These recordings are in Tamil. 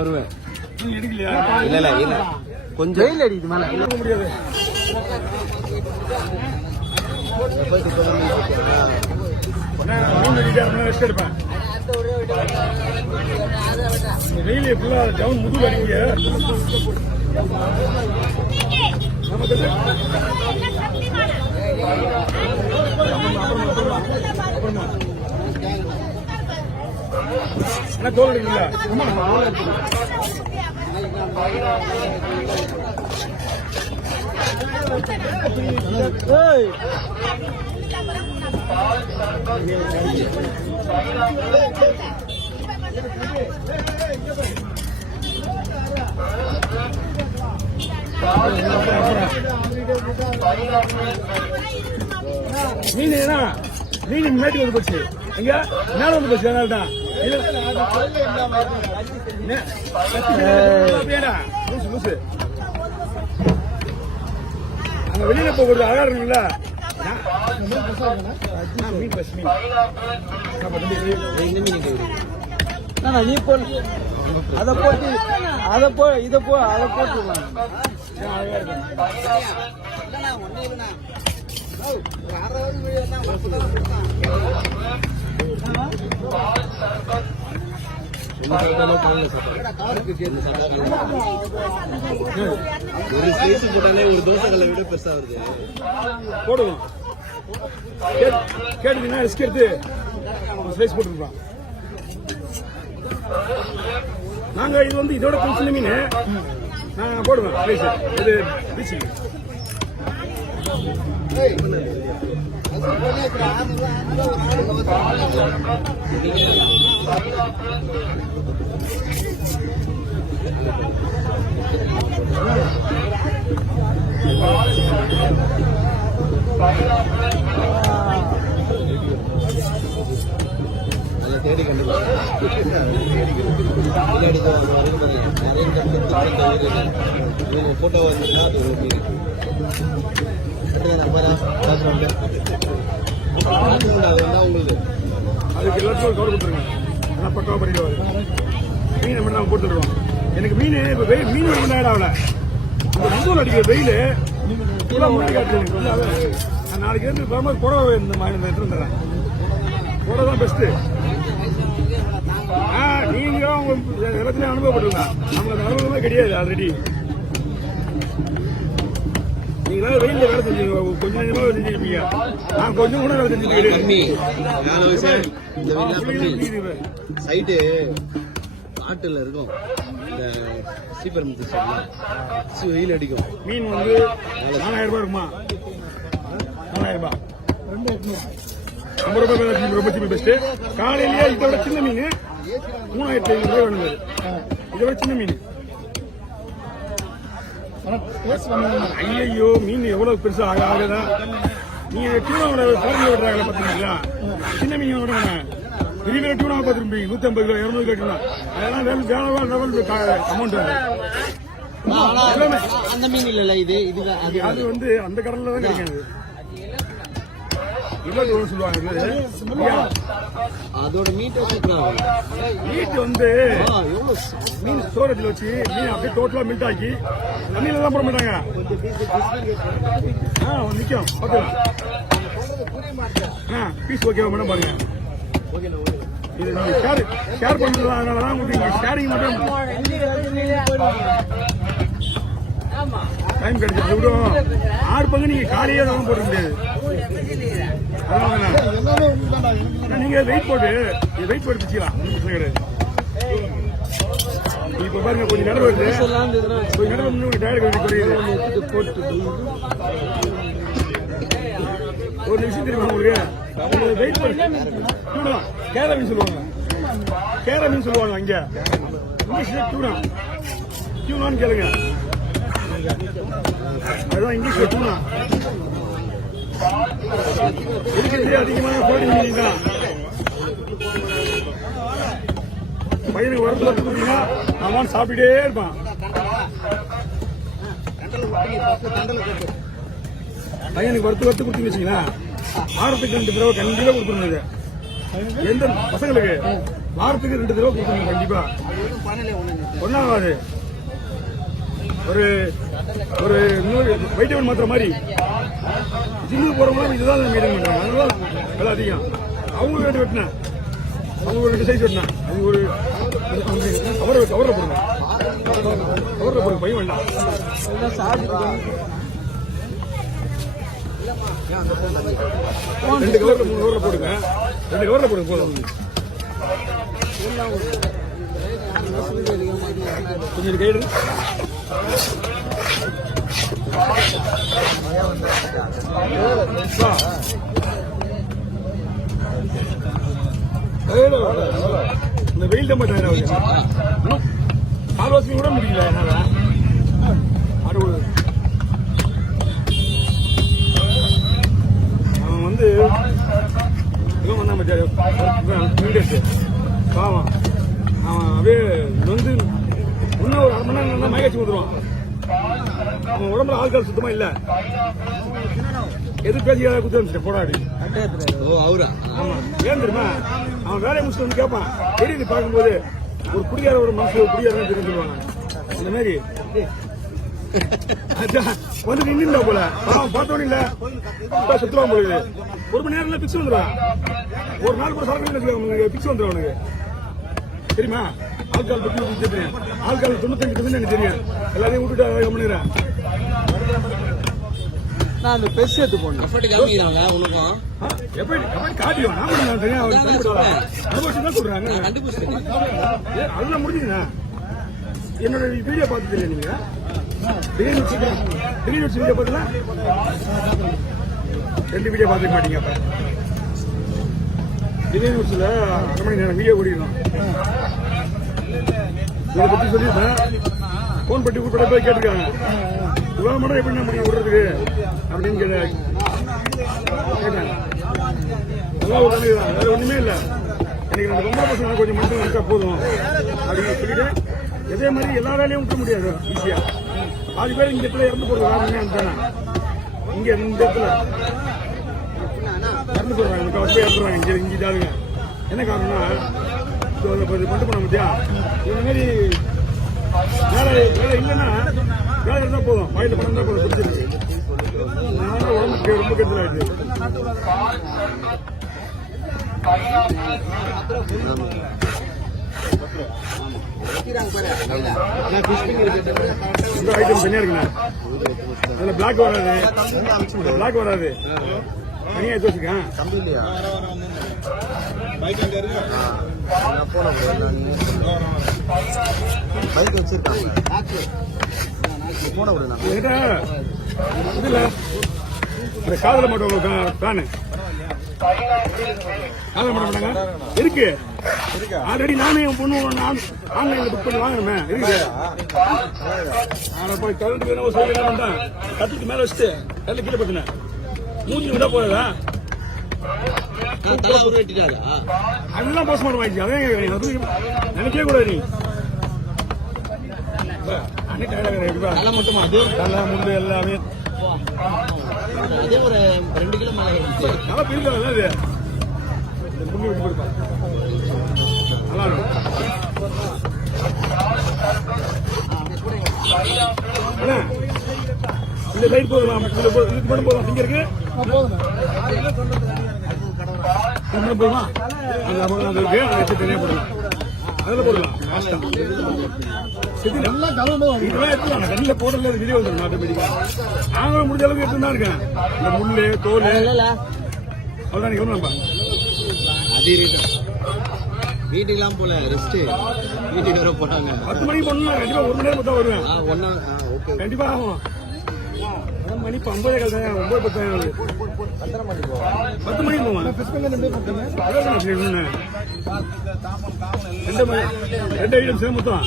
வருவேன். இல்ல கொஞ்சம் வெயில் அடிக்குது மேல முடியாது. வெயிலே ஃபுல்லா டவுன் முதுகு அடிங்க. தோல் அடிக்கல மீன் மேட்டுக்கு வந்து போச்சு. எங்க மேல வந்து போச்சு. அதனால தான் அங்க வெளியில போகிறது அழகா இருக்குங்களா? நீ போ அதை போட்டு அதை போ இதை போ அதை போட்டுருவாங்க. ஒரு ஸ்லைஸ் போட்டாலே ஒரு தோசைகளை விட பெருசா வருது. போடுவோம் கேட்டீங்கன்னா ரிஸ்க் எடுத்து ஸ்லைஸ் போட்டுருப்போம். நாங்க இது வந்து இதோட கொஞ்சம் மீன் நாங்க போடுவோம் ஸ்லைஸ். இது பீச்சு தேடி போட்டோ வந்துட்டா அது உங்களுக்கு அதுக்கு எல்லாத்தையும் கவர் கொடுத்துருங்க. நல்லா பக்காவா பண்ணிடுவாரு. மீனை மட்டும் நாங்கள் போட்டுருவோம். எனக்கு மீன் இப்போ மீன் ரொம்ப நேரம் ஆகல. அந்த முந்தூர் அடிக்கிற வெயில் முன்னாடி காட்டுறேன். நாளைக்கு இருந்து வரும்போது புடவை இந்த மாதிரி எடுத்துட்டு வந்துடுறேன். புடவை தான் பெஸ்ட்டு. நீங்க அவங்க எல்லாத்தையும் அனுபவப்பட்டுருங்க. நமக்கு அந்த அனுபவமே கிடையாது. ஆல்ரெடி நீங்க வெயில வேலை செஞ்சீங்க. கொஞ்சம் கொஞ்சமா வேலை செஞ்சிருப்பீங்க. நான் கொஞ்சம் கூட வேலை செஞ்சுருக்கேன். சைட்டு காட்டுல இருக்கும். இந்த சீப்பர் வெயில் அடிக்கும். மீன் வந்து 4000 ரூபாய் இருக்குமா? 4000 ரூபாய் 50 ரூபாய் ரொம்ப சீப் பெஸ்ட். காலையிலேயே இதை விட சின்ன மீன் 3500 ரூபாய் வேணுங்க. இதை விட சின்ன மீன். ஐயோ மீன் எவ்வளவு பெருசா ஆகுதான். நீங்க டியூனாவோட குறைஞ்ச விடுறாங்களா பாத்தீங்களா? சின்ன மீன் விட பெரிய பெரிய டியூனா பார்த்துருப்பீங்க. 150 கிலோ 200 கிலோ அதெல்லாம் அமௌண்ட். அந்த மீன் இல்ல இது அது வந்து அந்த கடல்ல தான் கிடைக்காது. சொல்லுவாங்க அதோட மீட் வந்து மீன் ஸ்டோரேஜ்ல வச்சு மீன் அப்படியே டோட்டலா மில்ட் ஆக்கி தண்ணியில தான் போட மாட்டாங்க. நிக்கும் பீஸ் ஓகேவா மேடம் பாருங்க. இது நீங்க ஷேர் பண்றதுனாலதான் உங்களுக்கு ஷேரிங் மட்டும் டைம் கிடைச்சது. விடும் 6 பங்கு நீங்க காலையே தான் போட முடியாது. நீங்க வெயிட் போட்டு பிச்சுக்கலாம். கிடையாது. இப்ப பாருங்க கொஞ்சம் நடவு வருது. கொஞ்சம் நடவு முன்னாடி டயர் குறையுது. ஒரு நிமிஷம் தெரியுமா உங்களுக்கு? வெயிட் பண்ணி கேரா மீன் சொல்லுவாங்க. கேரா மீன் சொல்லுவாங்க. அங்க இங்கிலீஷ்ல டியூனான்னு கேளுங்க. அதுதான் இங்கிலீஷ்ல டியூனா. இருக்கிறது அதிகமான புரோட்டீன் மீன் தான். பையனுக்கு வறுத்து கொடுத்தீங்கன்னா அவன் சாப்பிட்டே இருப்பான். பையனுக்கு வறுத்து கொடுத்து வச்சீங்கன்னா வாரத்துக்கு 2 தடவை கண்டிப்பா கொடுத்துருங்க. எந்த பசங்களுக்கு வாரத்துக்கு 2 தடவை கொடுக்கணும் கண்டிப்பா. ஒன்னாவது ஒரு ஒரு வைட்டமின் மாத்திரை மாதிரி ஜிம்முக்கு போறவங்க இதுதான் மெயின்டைன் பண்றாங்க. அதனால விலை அதிகம். அவங்க ரேட்டு வெட்டினேன், அவங்க ஒரு 2 சைஸ் வெட்டினேன். அது ஒரு கவரை போடுங்க, கவரில் போடுங்க, பையன் வேண்டாம். 2 கவரில் 3 கவரில் போடுங்க, 2 கவரில் போடுங்க போதும். கொஞ்சம் கைடு இந்த வெயில் தான் ஆலோசனை கூட முடியல என்னால. அவன் வந்து இதுவும் வந்தான் பாவம். அவன் அப்படியே வந்து இன்னும் ஒரு 1/2 மணி நேரம் நல்லா மயக்காச்சு வந்துடுவான். அவன் உடம்புல ஆட்கள் சுத்தமா இல்ல. எது பேசி குத்து போடாடி. அவரா? ஆமா. ஏன் தெரியுமா, அவன் வேலையை முடிச்சுட்டு வந்து கேட்பான். தெரியுது பார்க்கும்போது ஒரு குடியார ஒரு மனசு குடியார தெரிஞ்சுருவாங்க. அந்த மாதிரி வந்து நின்றுடா போல. அவன் பார்த்தோன்னு இல்ல சுத்துவான் போல. 1 மணி நேரம் பிக்ஸ் வந்துடுவான். ஒரு நாள் கூட சரக்கு பிக்ஸ் வந்துடும் அவனுக்கு. தெரியுமா? ஆள்கால் பத்தி தெரியும். ஆள்கால் 95% எனக்கு தெரியும். எல்லாரையும் விட்டுட்டு கம்முனுறேன். நான் அந்த பெஸ் எடுத்து போனேன். எப்படி காட்டியும் நான் தெரியும். சொல்றாங்க அதெல்லாம் முடிஞ்சுங்கண்ணா. என்னோட வீடியோ பார்த்து தெரியும். நீங்க வீடியோ பார்த்தீங்களா? 2 வீடியோ பார்த்துக்க மாட்டீங்க. அப்ப திடீர் நியூஸ்ல 1/2 மணி நேரம் வீடியோ ஓடிடும். இதை பத்தி சொல்லியிருந்தேன். போன் பட்டி உட்பட போய் கேட்டிருக்காங்க. இவ்வளவு மட்டும் எப்படி முடியும் விடுறதுக்கு அப்படின்னு கேட்டாங்க. நல்லா ஒரு தான், வேற ஒண்ணுமே இல்லை. எனக்கு 2 பொம்பளை பசங்க கொஞ்சம் மட்டும் நினைச்சா போதும் அப்படின்னு சொல்லிட்டு இதே மாதிரி எல்லா வேலையும் விட்ட முடியாது ஈஸியா. பாதி பேர் இந்த இடத்துல இறந்து போறது வேணும்னு இங்க இந்த இடத்துல இறந்து போடுறாங்க. முக்கால்வாசி இறந்துடுறாங்க இங்க இதாளுங்க. என்ன காரணம்னா கொண்டு போன மத்தியா இந்த மாதிரி வேலை இல்லைன்னா வேலை இருந்தா போதும், வாயில பணம் தான் போதும் பிடிச்சிருக்கு. அதனால உடம்புக்கு ரொம்ப கெடுதல் ஆயிடுது. ஐட்டம் தனியா இருக்குண்ணா. அதுல பிளாக் வராது. தனியா எடுத்து வச்சுக்கேன். காதல மாட்டோம் ஃபேனு காதல மாட்ட மாட்டாங்க இருக்கு. ஆல்ரெடி நானே என் பொண்ணு ஆன்லைன்ல புக் பண்ணி வாங்கணுமே இருக்கு. போய் கரண்ட் வேணும் சொல்லி என்ன பண்றேன், கட்டுக்கு மேல வச்சுட்டு கல்ல கீழே பத்தினேன். மூஞ்சி விட போறதா அதெல்லாம் போஸ்ட்மார்ட்டம் ஆயிடுச்சு. அதே நினைக்கவே கூடாது. நீ மட்டுமா அது முண்டு எல்லாமே ஒரு 2 கிலோ மேல நல்லா பிரிக்கலாம். இது முள்ளு விட்டு கொடுப்பா நல்லா இருக்கும். இந்த சைடு போதும், இதுக்கு மட்டும் போதும். இங்க இருக்கு போதுமா? தனியா போடலாம், அதுல போடலாம். தண்ணியில போடல வீடியோ வந்துடும் ஆட்டோமேட்டிக்கா. நாங்களும் முடிஞ்ச அளவுக்கு எடுத்து தான் இருக்கேன். இந்த முள்ளு தோல் அவ்வளோதான் கிளம்புறப்பா. வீட்டுக்கெல்லாம் போல ரெஸ்ட் வீட்டுக்கு வர போறாங்க. 10 மணிக்கு போனா கண்டிப்பா 1 மணி நேரம் தான் வருவேன். கண்டிப்பா ஆகும். மணி இப்போ 9 கால் தான். 9 10 10 மணிக்கு போவேன். 2 ஐட்டம் சேம் மொத்தம்.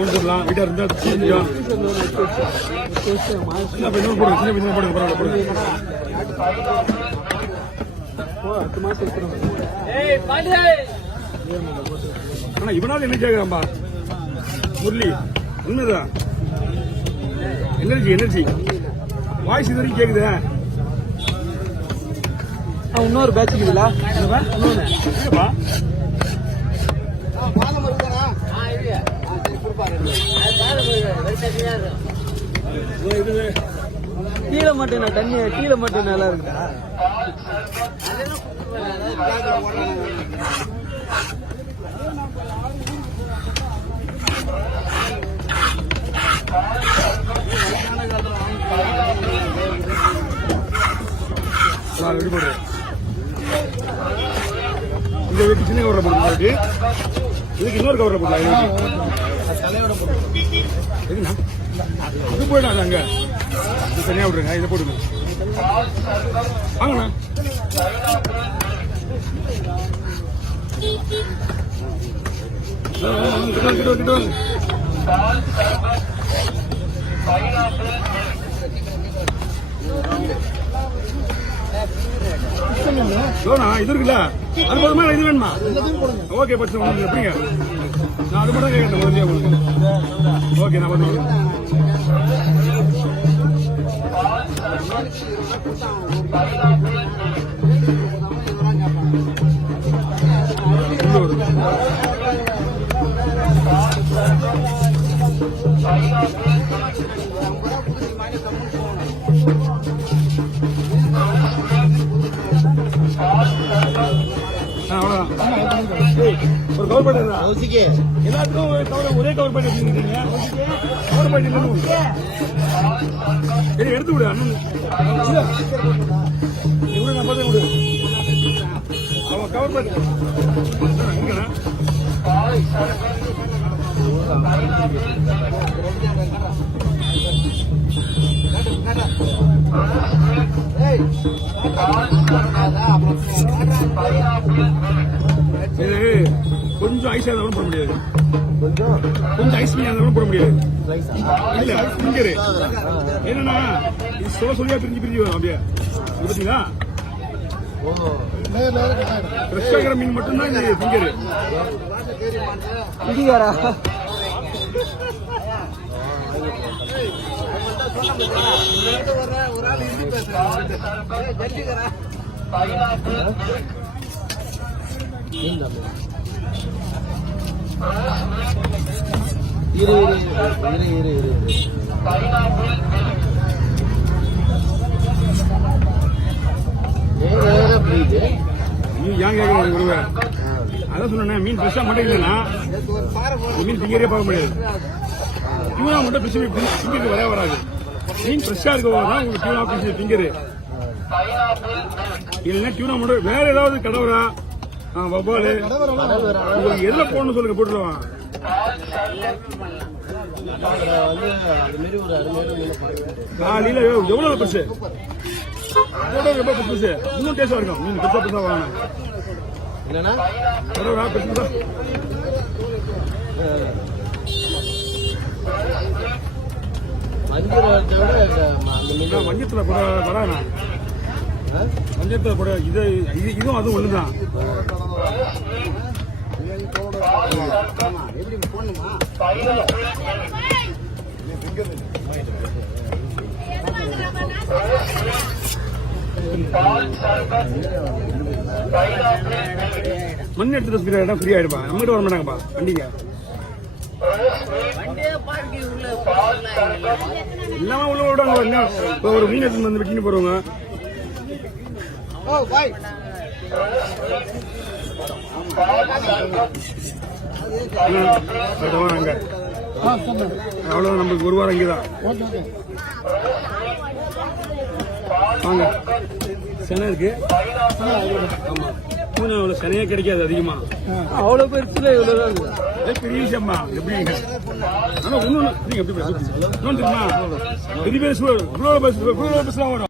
கொடுத்துடலாம். வீட்டா இருந்தா போடுங்க. 10 மாசம் ஆனா இவனாவது என்ன கேட்கிறான்பா முரளி உண்மைதான் எனர்ஜி வாய்ஸ் இது வரைக்கும் கேக்குதா இன்னொரு பேட்ச் இருக்குதுல்ல இல்லப்பா கீழே மட்டும் நான் தண்ணி கீழே மட்டும் நல்லா இருக்கா ரெடி போடுறேன் இந்த வீட்டு சின்ன கவரை போடுறது இதுக்கு இன்னொரு கவரை போடலாம் எதுண்ணா அது போயிடாது அங்க இது தனியா விடுறேங்க இதை போடுங்க வாங்கண்ணா கிட்ட வாங்க இது இருக்குல்ல அது போதுமா இது வேணுமா ஓகே பச்சை எப்படிங்க நான் அது மட்டும் கேட்கறேன் உங்களுக்கு ஓகே நான் பண்ணுவேன் ஒரு கவர் பண்ணி எல்லாத்துக்கும் ஒரே கவர் பண்ணி வச்சுருக்கீங்க கவர் பண்ணி எடுத்து விடு அண்ணன் இவரு நான் பார்த்து விடு அவன் கவர் பண்ணி எங்கண்ணா கொஞ்சம் ஐஸ் இருந்தாலும் போட முடியாது கொஞ்சம் ஐஸ் மீன் இருந்தாலும் போட முடியாது இல்ல பிங்கரு என்னன்னா இது சொல்லியா பிரிஞ்சு வரும் அப்படியே பார்த்தீங்களா ஃப்ரெஷ்ஷா இருக்கிற மீன் மட்டும்தான் இது பிங்கரு இடிகாரா ஏன் கேட்கறேன் ஒருவர் அதான் சொன்னேன் மீன் ஃப்ரெஷ்ஷா மட்டும் இல்லைன்னா மீன் பிங்கரே பார்க்க முடியாது டியூனா மட்டும் பிங்கருக்கு வரவே வராது மீன் ஃப்ரெஷ்ஷா இருக்க தான் உங்களுக்கு டியூனா பிடிச்சி பிங்கரு இல்லைன்னா டியூனா மட்டும் வேற ஏதாவது கடவுரா வவ்வாலு உங்களுக்கு எதுல போடணும் சொல்லுங்க போட்டுருவான் காலையில எவ்வளவு பெருசு ரொம்ப பெருசு இன்னும் டேஸ்டா இருக்கும் மீன் பெருசா பெருசா வாங்கணும் என்னன்னா கடவுரா பெருசா வஞ்சத்துல படாண்ணா வஞ்சத்துல பட இதுவும் அதுவும் ஒண்ணுதான் மண் எடுத்து இடம் ஃப்ரீ ஆயிடுப்பா நம்மகிட்ட வர மாட்டாங்கப்பா வண்டிங்க இல்லாம உள்ள விடுவாங்க ஒரு மீன் எடுத்து வந்து வெட்டின்னு போறவங்க அங்க அவ்வளவு நம்மளுக்கு ஒரு வாரம் இங்கதான் வாங்க செனை இருக்கு ஆமா பூனை செனையே கிடைக்காது அதிகமா அவ்வளவு பெருசுல இவ்வளவுதான் பெரிய விஷயம்மா எப்படிங்க ஆனா ஒண்ணு நீங்க எப்படி பேசுறீங்க தெரியுமா பெரிய பேர் வரும்